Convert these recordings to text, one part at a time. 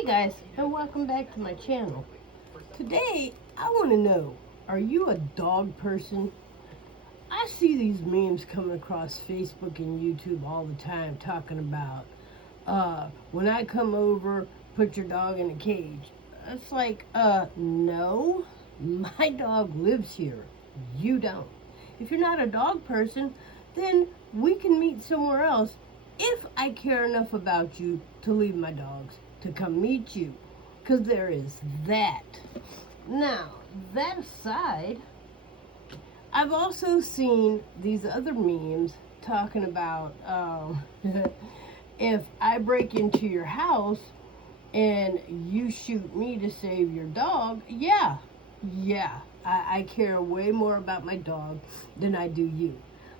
Hey guys, and welcome back to my channel. Today, I want to know, are you a dog person? I see these memes coming across Facebook and YouTube all the time talking about, when I come over, put your dog in a cage. It's like, no, my dog lives here. You don't. If you're not a dog person, then we can meet somewhere else if I care enough about you to leave my dogs to come meet you. Because there is that. Now, that aside, I've also seen these other memes talking about if I break into your house and you shoot me to save your dog, I care way more about my dog than I do you.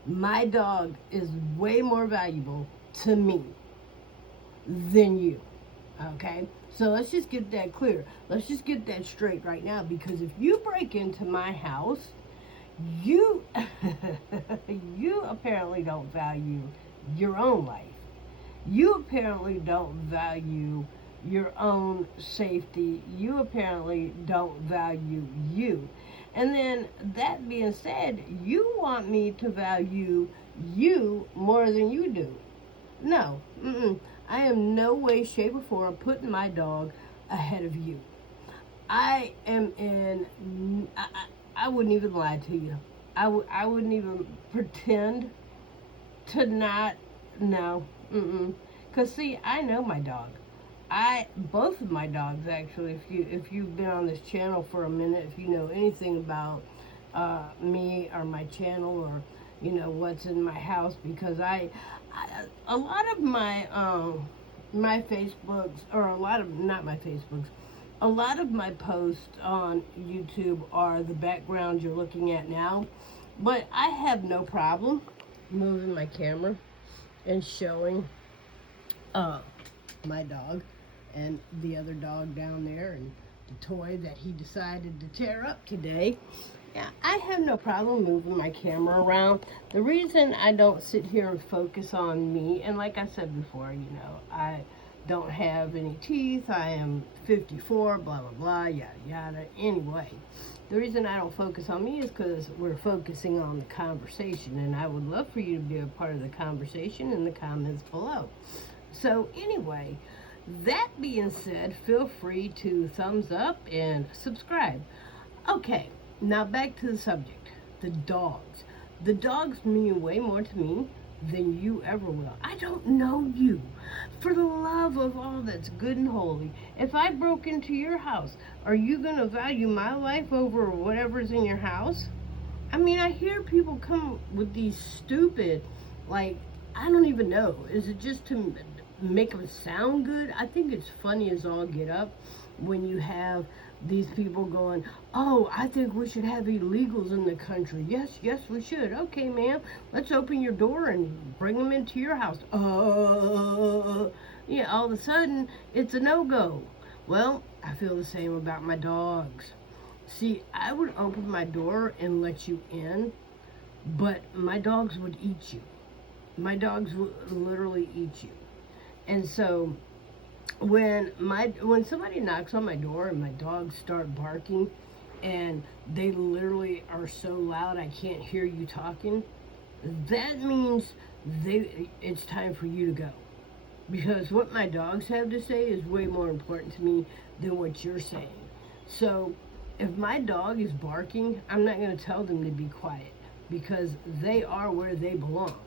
My dog is way more valuable to me than you. Okay? So let's just get that clear. Let's just get that straight right now, because if you break into my house, you you apparently don't value your own life. You apparently don't value your own safety. You apparently don't value you. And then, that being said, you want me to value you more than you do. No, I am no way, shape, or form putting my dog ahead of you. I am in. I wouldn't even lie to you. I wouldn't even pretend to not. No, Cause see, I know my dog. Both of my dogs actually. If you've been on this channel for a minute, if you know anything about me or my channel, or what's in my house, because a lot of my Facebooks, or a lot of, not my Facebooks, a lot of my posts on YouTube are the background you're looking at now. But I have no problem moving my camera and showing uh, my dog and the other dog down there, and the toy that he decided to tear up today. Yeah, I have no problem moving my camera around. The reason I don't sit here and focus on me, and like I said before, I don't have any teeth, I am 54, blah, blah, blah, yada, yada. Anyway, the reason I don't focus on me is because we're focusing on the conversation, and I would love for you to be a part of the conversation in the comments below. So anyway, that being said, feel free to thumbs up and subscribe. Okay, now back to the subject. The dogs. The dogs mean way more to me than you ever will. I don't know you. For the love of all that's good and holy, if I broke into your house, are you going to value my life over whatever's in your house? I mean, I hear people come with these stupid, like, I don't even know. Is it just to make them sound good? I think it's funny as all get up when you have these people going, oh, I think we should have illegals in the country. Yes, we should. Okay, ma'am, let's open your door and bring them into your house. Yeah, all of a sudden, it's a no-go. Well, I feel the same about my dogs. See, I would open my door and let you in, but my dogs would eat you. My dogs would literally eat you. And so when somebody knocks on my door and my dogs start barking, and they literally are so loud I can't hear you talking, that means it's time for you to go. Because what my dogs have to say is way more important to me than what you're saying. So if my dog is barking, I'm not going to tell them to be quiet, because they are where they belong.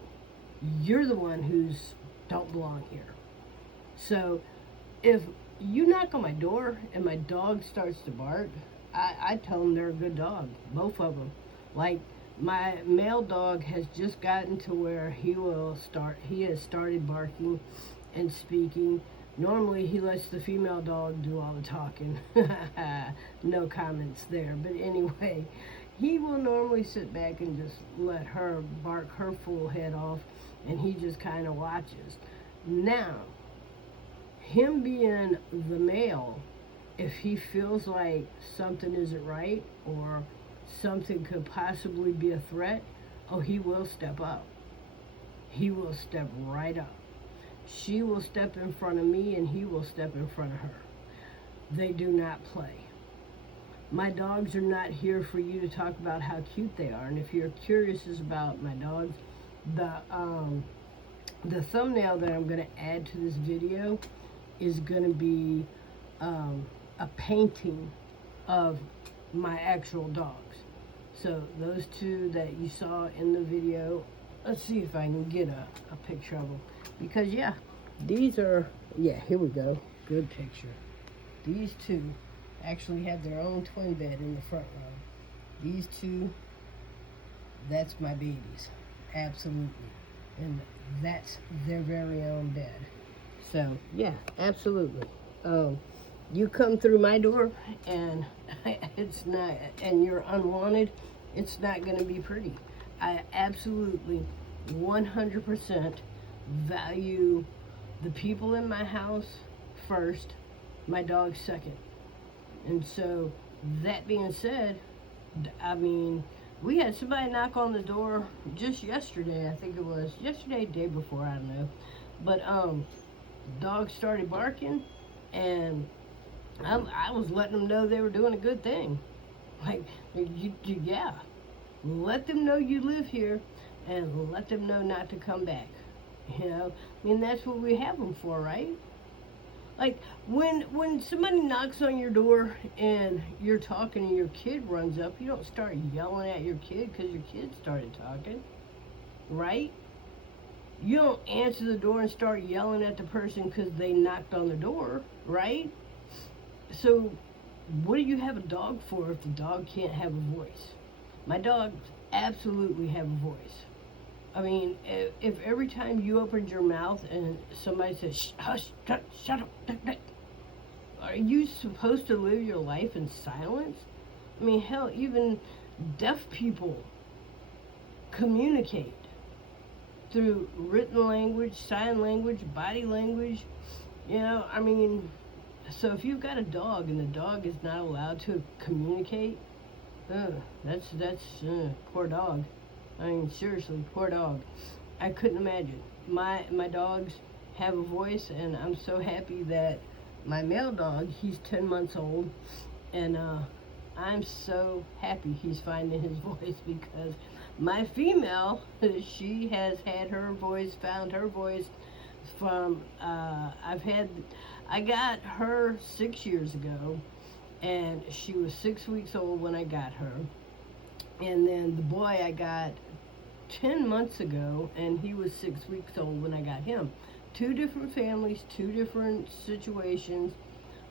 You're the one who's don't belong here. So if you knock on my door and my dog starts to bark, I tell them they're a good dog, both of them. Like, my male dog has just gotten to where he has started barking and speaking. Normally he lets the female dog do all the talking. No comments there. But anyway, he will normally sit back and just let her bark her full head off, and he just kind of watches. Now, him being the male, if he feels like something isn't right, or something could possibly be a threat, oh, he will step up. He will step right up. She will step in front of me, and he will step in front of her. they do not play. My dogs are not here for you to talk about how cute they are. And if you're curious about my dogs, the um, the thumbnail that I'm going to add to this video is going to be a painting of my actual dogs. So those two that you saw in the video, let's see if I can get a picture of them. Because yeah, these are, yeah, here we go. Good picture. These two actually have their own twin bed in the front row. These two, that's my babies. Absolutely. And that's their very own bed. So yeah, absolutely. You come through my door and it's not, and you're unwanted, it's not going to be pretty. I absolutely 100% value the people in my house first, my dog second. And so that being said, I mean, we had somebody knock on the door just yesterday. I think it was yesterday, day before, I don't know. But dogs started barking, and I was letting them know they were doing a good thing. Like, yeah, let them know you live here, and let them know not to come back. You know, I mean, that's what we have them for, right? Like, when somebody knocks on your door and you're talking and your kid runs up, you don't start yelling at your kid because your kid started talking, right? You don't answer the door and start yelling at the person because they knocked on the door, right? So what do you have a dog for if the dog can't have a voice? My dogs absolutely have a voice. I mean, if every time you opened your mouth and somebody says, hush, shut up, are you supposed to live your life in silence? I mean, hell, even deaf people communicate through written language, sign language, body language. You know, I mean, so if you've got a dog and the dog is not allowed to communicate, that's poor dog. I mean, seriously, poor dog. I couldn't imagine. My dogs have a voice, and I'm so happy that my male dog, he's 10 months old, and I'm so happy he's finding his voice, because my female, she has had her voice, found her voice from, I got her 6 years ago, and she was 6 weeks old when I got her. And then the boy I got 10 months ago, and he was 6 weeks old when I got him. Two different families, two different situations,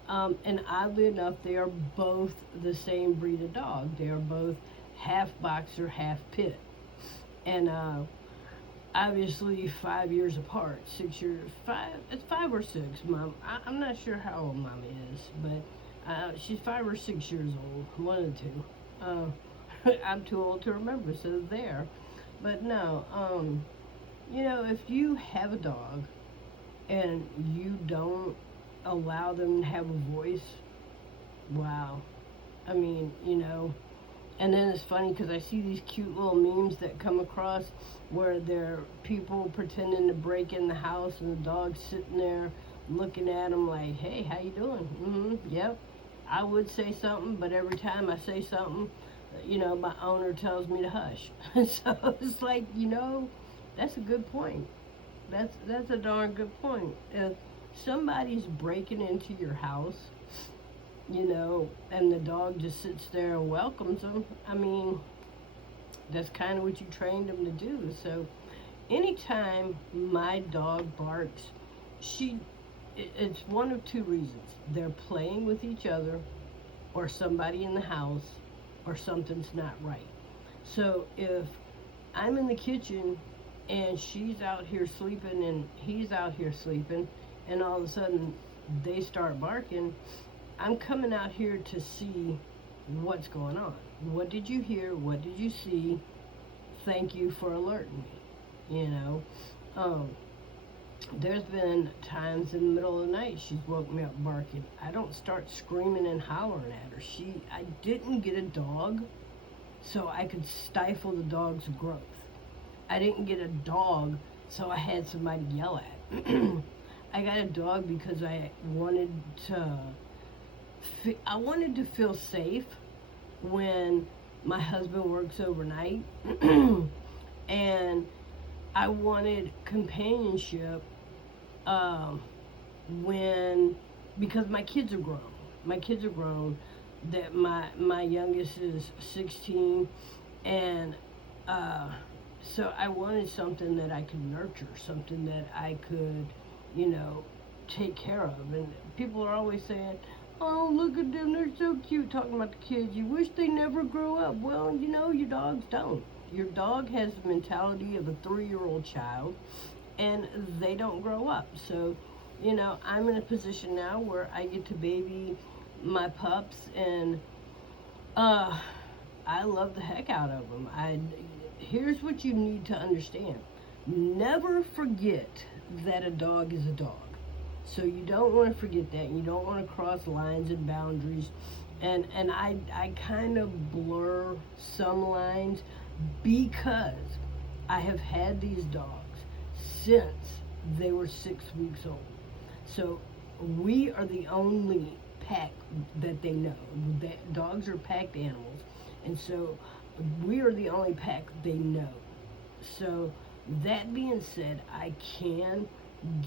and oddly enough, they are both the same breed of dog. They are both half boxer, half pit. And obviously 5 years apart, 6 years, it's 5 or 6, Mom. I'm not sure how old Mommy is, but she's 5 or 6 years old, one of the two. I'm too old to remember, so there. But no, you know, if you have a dog and you don't allow them to have a voice, wow. I mean, you know, and then it's funny because I see these cute little memes that come across where they're people pretending to break in the house and the dog's sitting there looking at them like, hey, how you doing? Yep. I would say something, but every time I say something, you know, my owner tells me to hush. So it's like, you know, that's a good point. That's a darn good point. If somebody's breaking into your house, you know, and the dog just sits there and welcomes them, I mean, that's kind of what you trained them to do. So anytime my dog barks, it's one of two reasons. They're playing with each other, or somebody in the house, or something's not right. So if I'm in the kitchen and she's out here sleeping and he's out here sleeping, and all of a sudden they start barking, I'm coming out here to see what's going on. What did you hear? What did you see? Thank you for alerting me. You know, there's been times in the middle of the night she's woke me up barking. I don't start screaming and hollering at her. I didn't get a dog so I could stifle the dog's growth. I didn't get a dog so I had somebody to yell at. I got a dog because I wanted to I wanted to feel safe when my husband works overnight, and I wanted companionship um, when because my kids are grown. My kids are grown. That my youngest is 16, and uh, so I wanted something that I could nurture, something that I could, you know, take care of. And people are always saying, "Oh, look at them, they're so cute," talking about the kids. You wish they never grew up. Well, you know, your dogs don't. Your dog has the mentality of a 3-year-old child, and they don't grow up. So, you know, I'm in a position now where I get to baby my pups, and uh, I love the heck out of them. Here's what you need to understand: never forget that a dog is a dog. So you don't want to forget that. You don't want to cross lines and boundaries. And I kind of blur some lines because I have had these dogs since they were 6 weeks old. So we are the only pack that they know. That dogs are packed animals, and so we are the only pack they know. So that being said, I can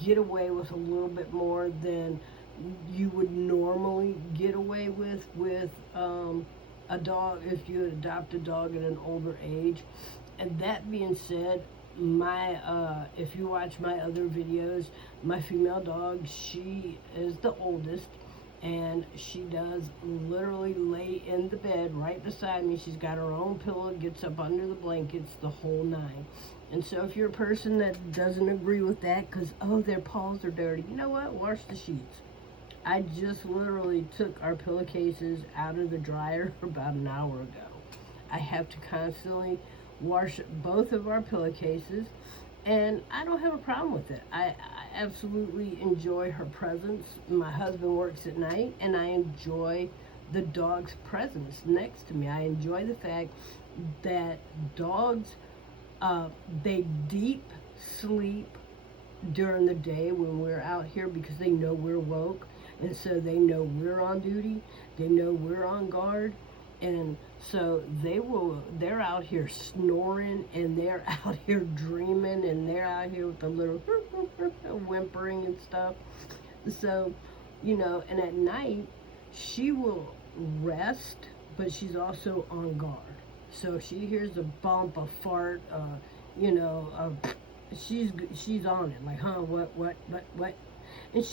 get away with a little bit more than you would normally get away with a dog if you adopt a dog at an older age. And that being said, my if you watch my other videos, my female dog, she is the oldest, and she does literally lay in the bed right beside me. She's got her own pillow, gets up under the blankets, the whole nine. And so if you're a person that doesn't agree with that because, oh, their paws are dirty, you know what? Wash the sheets. I just literally took our pillowcases out of the dryer about an hour ago. I have to constantly wash both of our pillowcases, and I don't have a problem with it. I absolutely enjoy her presence. My husband works at night, and I enjoy the dog's presence next to me. I enjoy the fact that dogs, they deep sleep during the day when we're out here because they know we're woke, and so they know we're on duty, they know we're on guard, and so they're out here snoring, and they're out here dreaming, and they're out here with a little whimpering and stuff. So, you know, and at night she will rest, but she's also on guard. So if she hears a bump, a fart, you know, she's on it. Like, huh? What? And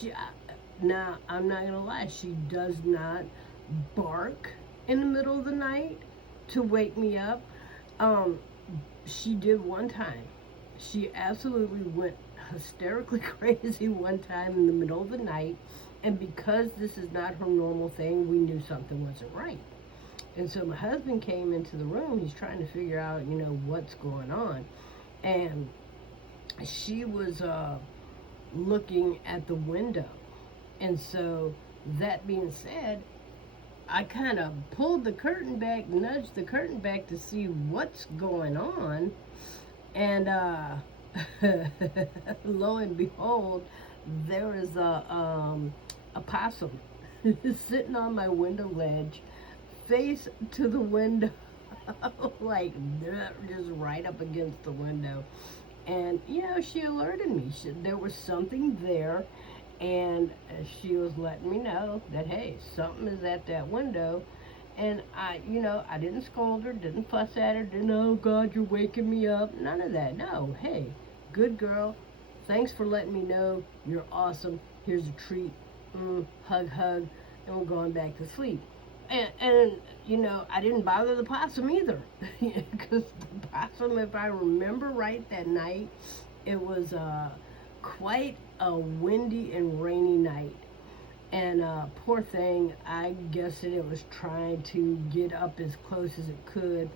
now I'm not gonna lie, she does not bark in the middle of the night to wake me up. She did one time. She absolutely went hysterically crazy one time in the middle of the night, and because this is not her normal thing, we knew something wasn't right. And so my husband came into the room. He's trying to figure out, you know, what's going on. And she was looking at the window. And so that being said, I kind of pulled the curtain back, nudged the curtain back to see what's going on. And lo and behold, there was a possum sitting on my window ledge, face to the window, like just right up against the window. And you know, she alerted me. There was something there, and she was letting me know that, hey, something is at that window. And I, you know, I didn't scold her, didn't fuss at her, didn't, oh God, you're waking me up, none of that. No, hey, good girl, thanks for letting me know, you're awesome, here's a treat, hug, and we're going back to sleep. And you know, I didn't bother the possum either, because the possum, if I remember right that night, it was quite a windy and rainy night. And poor thing, I guess it was trying to get up as close as it could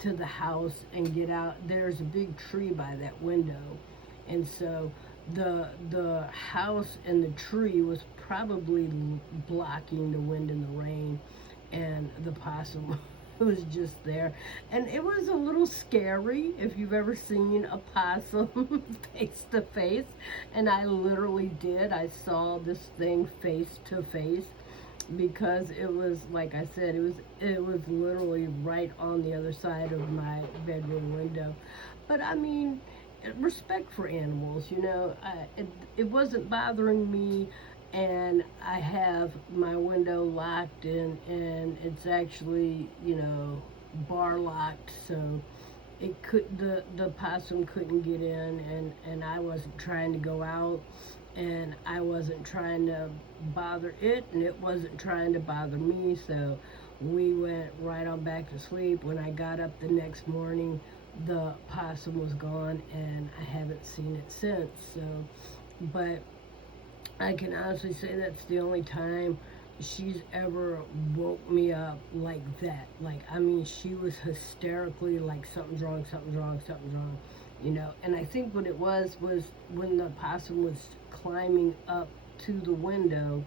to the house and get out. There's a big tree by that window. And so the house and the tree was probably blocking the wind and the rain. And the possum It was just there. And it was a little scary if you've ever seen a possum face to face. And I literally did. I saw this thing face to face because it was, like I said, it was literally right on the other side of my bedroom window. But I mean, respect for animals, it wasn't bothering me, and I have my window locked, and it's actually, bar locked, so the possum couldn't get in, and I wasn't trying to go out, and I wasn't trying to bother it, and it wasn't trying to bother me. So we went right on back to sleep. When I got up the next morning, the possum was gone, and I haven't seen it since. So, but I can honestly say that's the only time she's ever woke me up like that. Like, I mean, she was hysterically like, something's wrong, something's wrong, something's wrong, And I think what it was when the possum was climbing up to the window,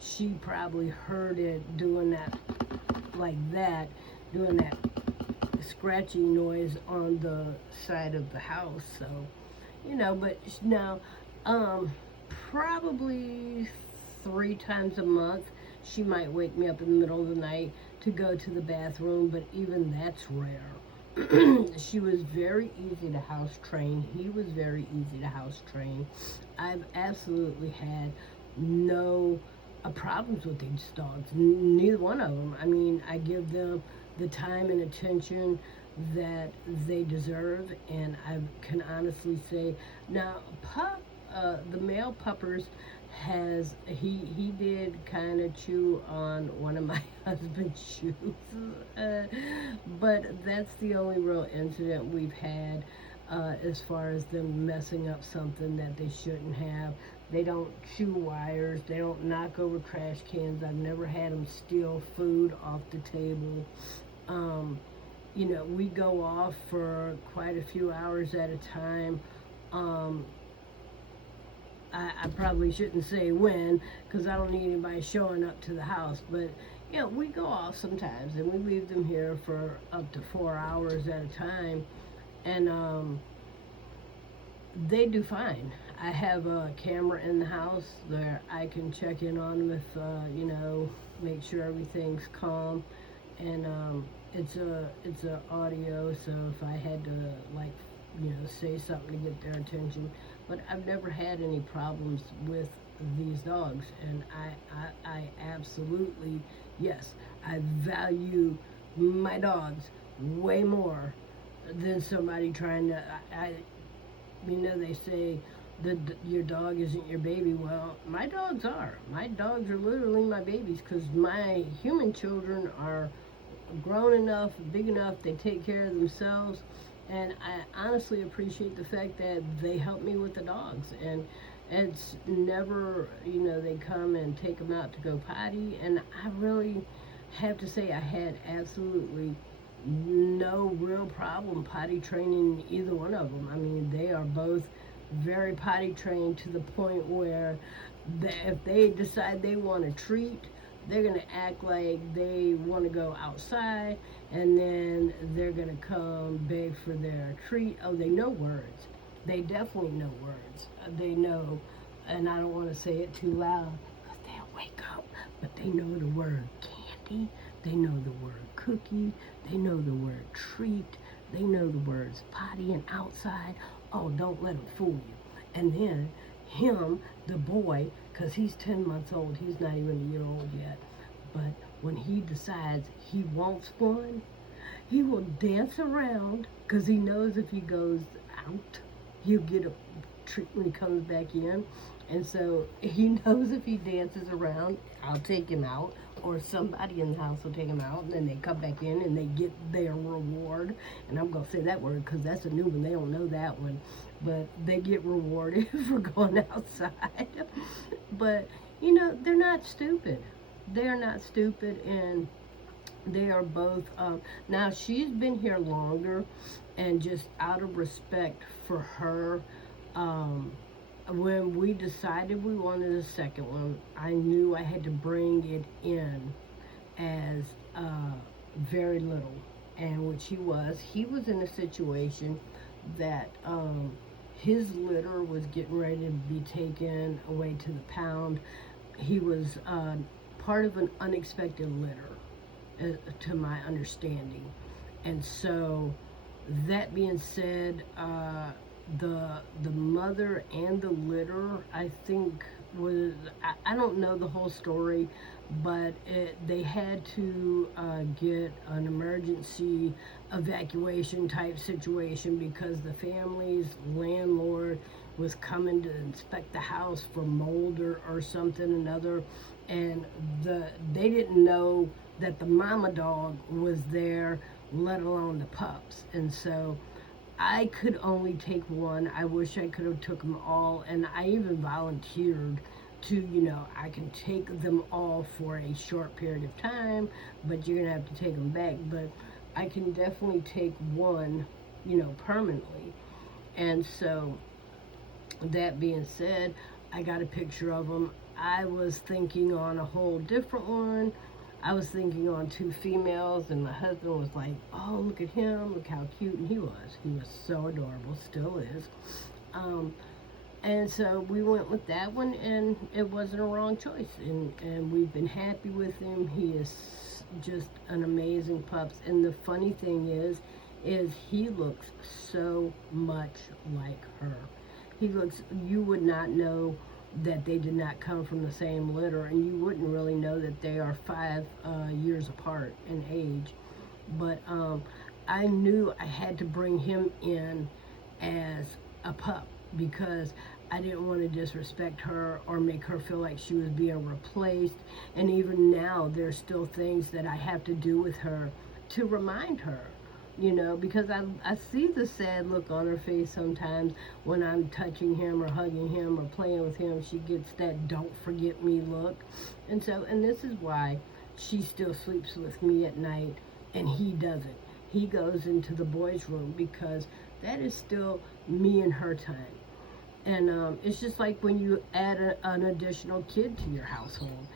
she probably heard it doing that, like that, doing that scratchy noise on the side of the house. So, but now, probably 3 times a month, she might wake me up in the middle of the night to go to the bathroom, but even that's rare. She was very easy to house train. He was very easy to house train. I've absolutely had no problems with these dogs. Neither one of them. I mean, I give them the time and attention that they deserve, and I can honestly say now, the male puppers he did kind of chew on one of my husband's shoes, but that's the only real incident we've had, as far as them messing up something that they shouldn't have. They don't chew wires, they don't knock over trash cans. I've never had them steal food off the table. We go off for quite a few hours at a time. I probably shouldn't say when, because I don't need anybody showing up to the house, but we go off sometimes, and we leave them here for up to 4 hours at a time, and they do fine. I have a camera in the house where I can check in on them if, make sure everything's calm, and it's a audio, so if I had to, like, say something to get their attention. But I've never had any problems with these dogs, and I absolutely, yes, I value my dogs way more than somebody trying to, they say that your dog isn't your baby. Well, my dogs are. My dogs are literally my babies, because my human children are grown enough, big enough, they take care of themselves. And I honestly appreciate the fact that they help me with the dogs. And it's never, they come and take them out to go potty. And I really have to say I had absolutely no real problem potty training either one of them. I mean, they are both very potty trained to the point where if they decide they want a treat, they're going to act like they want to go outside, and then they're going to come beg for their treat. Oh, they know words. They definitely know words. They know, and I don't want to say it too loud, because they'll wake up, but they know the word candy. They know the word cookie. They know the word treat. They know the words potty and outside. Oh, don't let them fool you. And then him, the boy, because he's 10 months old, he's not even a year old yet, but when he decides he wants one, he will dance around, because he knows if he goes out, he'll get a treat when he comes back in. And so he knows if he dances around, I'll take him out, or somebody in the house will take him out, and then they come back in and they get their reward. And I'm going to say that word because that's a new one. They don't know that one. But they get rewarded for going outside. But, they're not stupid. They're not stupid, and they are both, now she's been here longer, and just out of respect for her, when we decided we wanted a second one, I knew I had to bring it in as very little. And which he was in a situation that his litter was getting ready to be taken away to the pound. He was part of an unexpected litter, to my understanding. And so, that being said, the mother and the litter, I think, was, I don't know the whole story, but they had to get an emergency evacuation type situation because the family's landlord was coming to inspect the house for mold or something or another, and they didn't know that the mama dog was there, let alone the pups. And so I could only take one. I wish I could have took them all, and I even volunteered to, I can take them all for a short period of time, but you're gonna have to take them back. But I can definitely take one, permanently. And so, that being said, I got a picture of them. I was thinking on a whole different one. I was thinking on two females, and my husband was like, "Oh, look at him! Look how cute!" And he was. He was so adorable. Still is. And so we went with that one, and it wasn't a wrong choice. And we've been happy with him. He is just an amazing pups. And the funny thing is he looks so much like her. He looks. You would not know that they did not come from the same litter, and you wouldn't really know that they are 5 years apart in age. But I knew I had to bring him in as a pup because I didn't want to disrespect her or make her feel like she was being replaced. And even now, there's still things that I have to do with her to remind her, because I see the sad look on her face sometimes when I'm touching him or hugging him or playing with him. She gets that "don't forget me" look. And this is why she still sleeps with me at night and he doesn't. He goes into the boys' room because that is still me and her time. And it's just like when you add an additional kid to your household,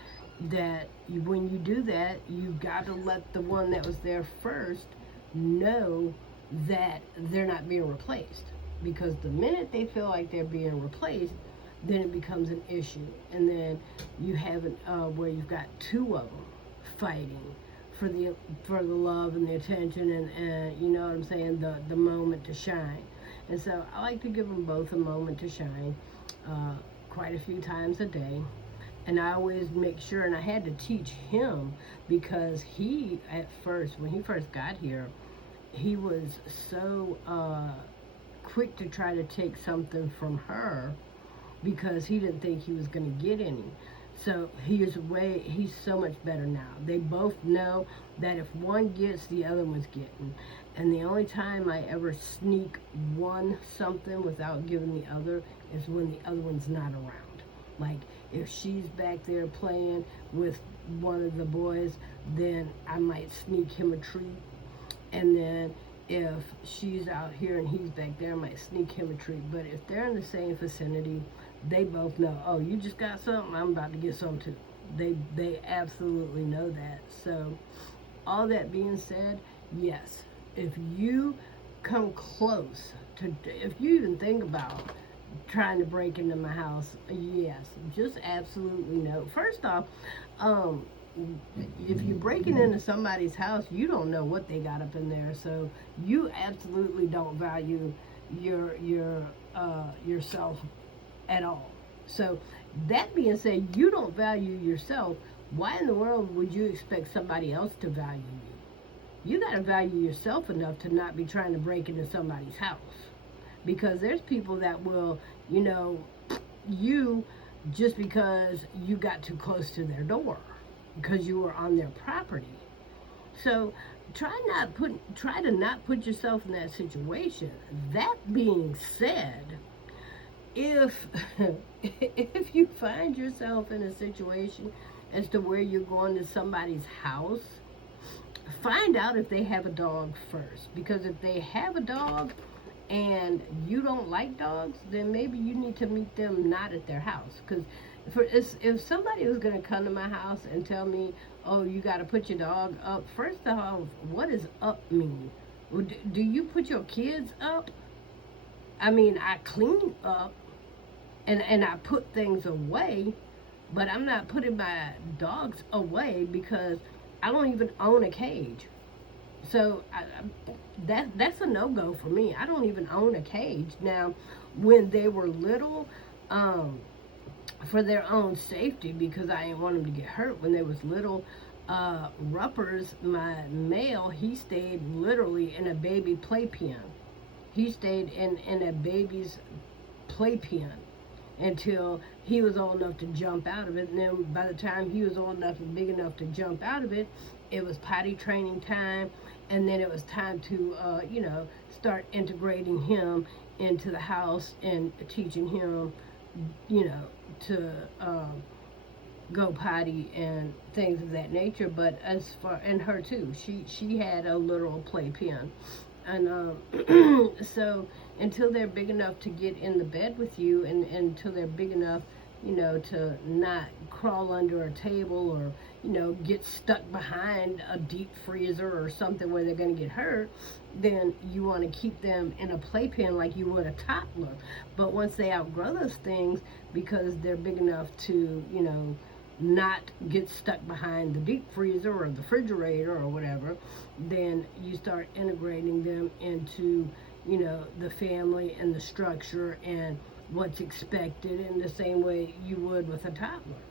that when you do that, you got to let the one that was there first know that they're not being replaced. Because the minute they feel like they're being replaced, then it becomes an issue. And then you have it where you've got two of them fighting for the love and the attention and you know what I'm saying, the moment to shine. And so I like to give them both a moment to shine quite a few times a day. And I always make sure, and I had to teach him because he, at first, when he first got here, he was so quick to try to take something from her because he didn't think he was going to get any. So he's so much better now. They both know that if one gets, the other one's getting. And the only time I ever sneak one something without giving the other is when the other one's not around. Like, if she's back there playing with one of the boys, then I might sneak him a treat. And then if she's out here and he's back there, I might sneak him a treat. But if they're in the same vicinity, they both know, oh, you just got something, I'm about to get something too. They absolutely know that. So, all that being said, yes, if you come close to, if you even think about trying to break into my house, yes, just absolutely no. First off, if you're breaking into somebody's house, you don't know what they got up in there, so you absolutely don't value yourself at all. So that being said, you don't value yourself. Why in the world would you expect somebody else to value you? You got to value yourself enough to not be trying to break into somebody's house. Because there's people that will, you just because you got too close to their door, because you were on their property. So try to not put yourself in that situation. That being said, if if you find yourself in a situation as to where you're going to somebody's house, find out if they have a dog first. Because if they have a dog and you don't like dogs, then maybe you need to meet them not at their house. Because if somebody was gonna come to my house and tell me, "Oh, you got to put your dog up," first of all, what does up mean? Well, do you put your kids up? I mean, I clean up and I put things away, but I'm not putting my dogs away because I don't even own a cage. So that's a no go for me. I don't even own a cage now. When they were little, um, for their own safety, because I didn't want them to get hurt when they was little. Ruppers, my male, he stayed literally in a baby playpen. He stayed in a baby's playpen until he was old enough to jump out of it. And then by the time he was old enough and big enough to jump out of it, it was potty training time. And then it was time to, start integrating him into the house and teaching him, to go potty and things of that nature. But as far, and her too, she had a literal playpen. And so until they're big enough to get in the bed with you, and until they're big enough, to not crawl under a table or, get stuck behind a deep freezer or something where they're going to get hurt, then you want to keep them in a playpen like you would a toddler. But once they outgrow those things, because they're big enough to, not get stuck behind the deep freezer or the refrigerator or whatever, then you start integrating them into, the family and the structure and what's expected in the same way you would with a toddler.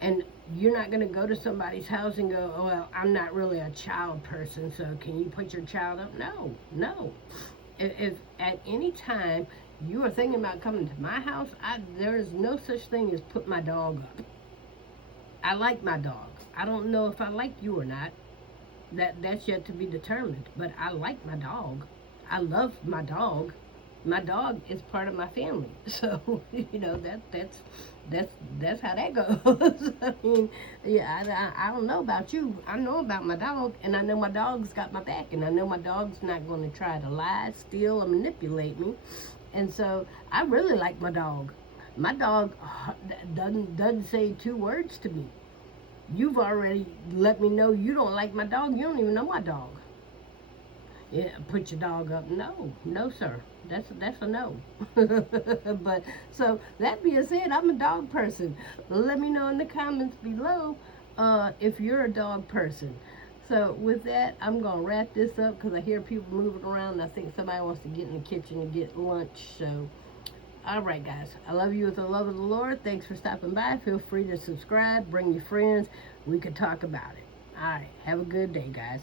And you're not going to go to somebody's house and go, "Oh, well, I'm not really a child person, so can you put your child up?" No, no. If at any time you are thinking about coming to my house, there is no such thing as put my dog up. I like my dog. I don't know if I like you or not. That's yet to be determined. But I like my dog. I love my dog. My dog is part of my family. So that's how that goes. I mean, yeah, I don't know about you. I know about my dog, and I know my dog's got my back, and I know my dog's not going to try to lie, steal, or manipulate me. And so I really like my dog. My dog doesn't say two words to me. You've already let me know you don't like my dog. You don't even know my dog. Yeah, put your dog up. No, no, sir. That's a no. But so that being said, I'm a dog person. Let me know in the comments below if you're a dog person. So with that, I'm gonna wrap this up because I hear people moving around. And I think somebody wants to get in the kitchen and get lunch. So, all right, guys. I love you with the love of the Lord. Thanks for stopping by. Feel free to subscribe. Bring your friends. We could talk about it. All right. Have a good day, guys.